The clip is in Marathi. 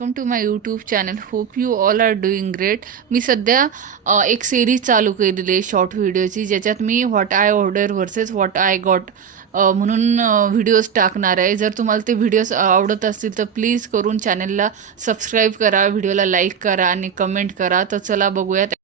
Welcome to my YouTube channel. Hope you all R doing great. मी सध्या एक सिरीज चालू केलेली आहे शॉर्ट व्हिडिओची, ज्याच्यात me what I order versus what I got म्हणून व्हिडिओज टाकणार आहे. जर तुम्हाला ते व्हिडिओज आवडत असतील तर प्लीज करून चॅनलला सबस्क्राईब करा, व्हिडिओला लाईक करा आणि कमेंट करा. तर चला बघूयात